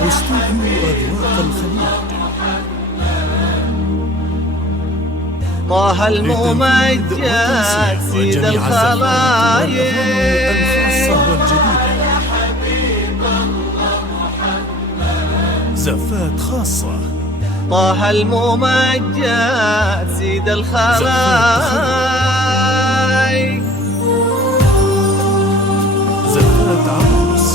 واستوديو أذواق الخليج. طه الممجد سيد الخلايق الخاصة والجديدة، زفات خاصة. طه الممجد سيد الخلايق، زفات عروس،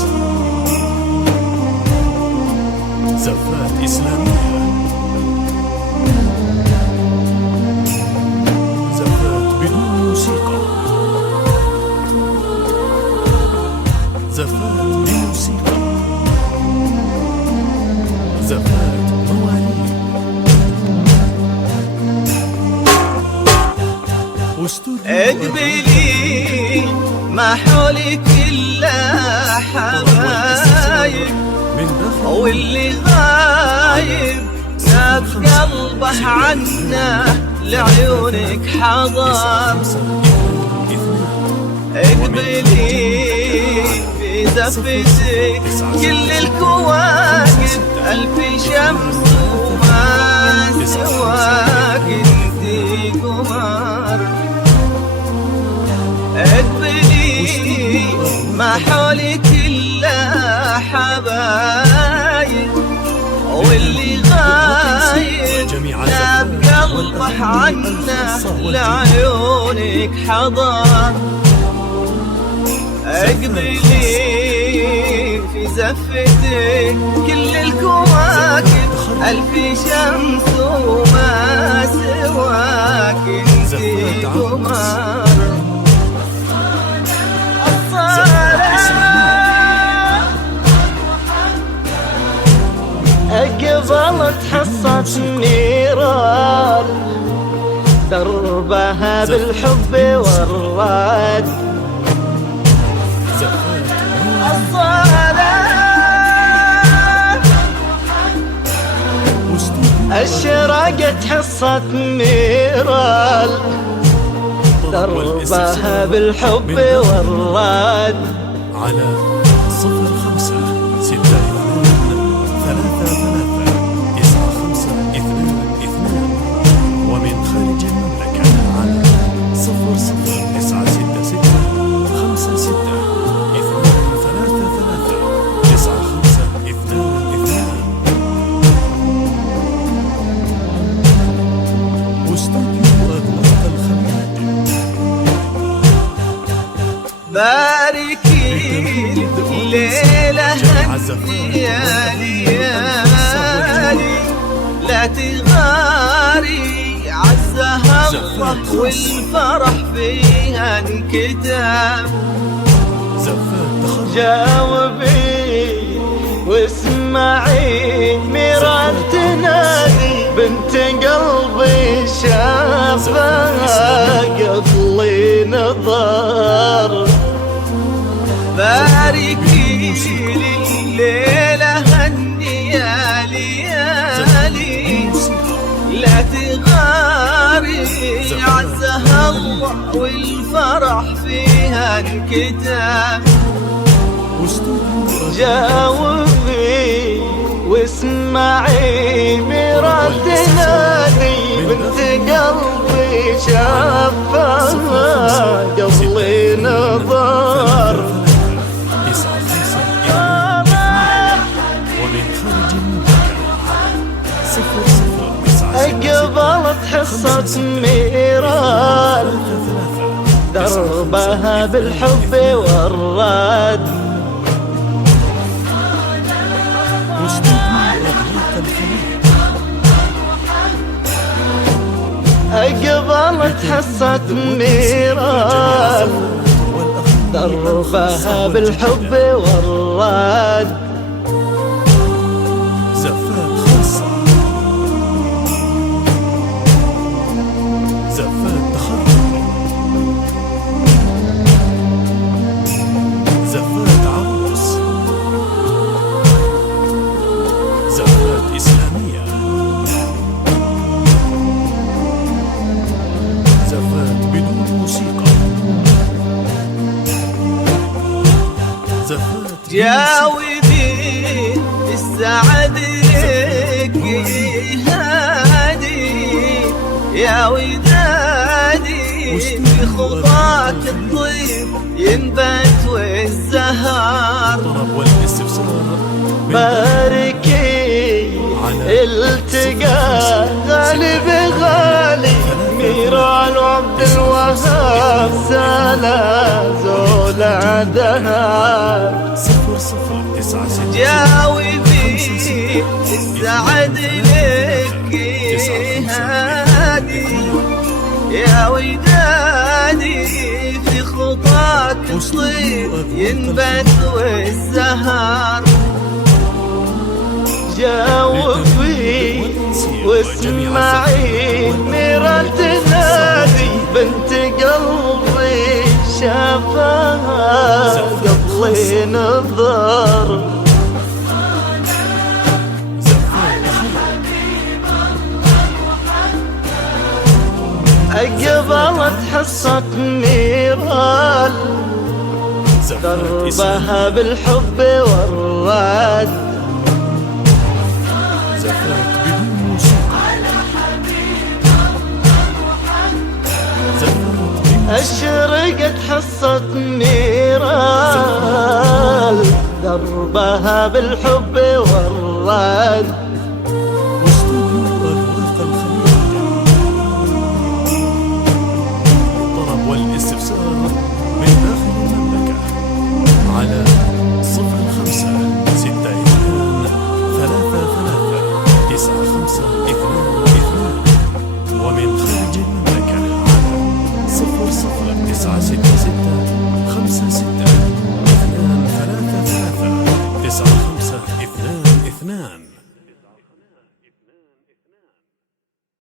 زفات إسلامية، زفات بدون موسيقى، زفات بموسيقى، زفات مواليد، اقبلي ما حولك إلا حبايب، واللي غايب ساب قلبه عنا لعيونك حضر. اقبلي في زفتك كل الكواكب، ألف شمس وما سواك انتي قمر. اقبلي ما حولك إلا حبايب، واللي غايب ساب قلبه عنا لعيونك حضر. اقبلي في زفتك كل الكواكب، ألف شمس وما سواك انتي قمر. أقبلت حصة نيران دربها بالحب والراد، أشرقت حصة نيران دربها بالحب والراد. على 0562339522 ومن خارج المملكة على 0066533522. واستوديو أذواق الخليج. باركي ليلة يا ليالي، لا تغاري عزها الله والفرح فيها انكتب. جاوبي واسمعي ميران تنادي بنت قلبي شافها قبلي نظر. باركي لليلة هني يا ليالي، لا تغاري عزها الله والفرح فيها انكتب. جاوبي واسمعي ميران تنادي بنت قلبي شافها قبلي نظر. أقبلت حصة نيران دربها بالحب والراد. أقبلت حصة نيران دربها بالحب والراد. زفات خاصة، زفات تخرج، زفات عروس، زفات إسلامية، زفات بدون موسيقى، زفات جاوبي سعدك هادي يا ودادي في خطاك الطيب ينبت والزهر. طلب والاستفسار باركي التقى غالي بغالي ميران وعبد الوهاب سلا زول عدها 0096 جاوبي السعد لك هادي يا ودادي في خطاك الطيب ينبت والزهر. جاوبي واسمعي ميران تنادي بنت قلبي شافها قبل نظر. أقبلت حصة نيران دربها بالحب والرد. زفات بدون موسيقى. أشرقت حصة نيران دربها بالحب والرد. واستوديو أرواق الخليج. طلب والاستفسار من داخل المملكة على 0562339522 ومن خارج المملكة على 00966 56 233 95.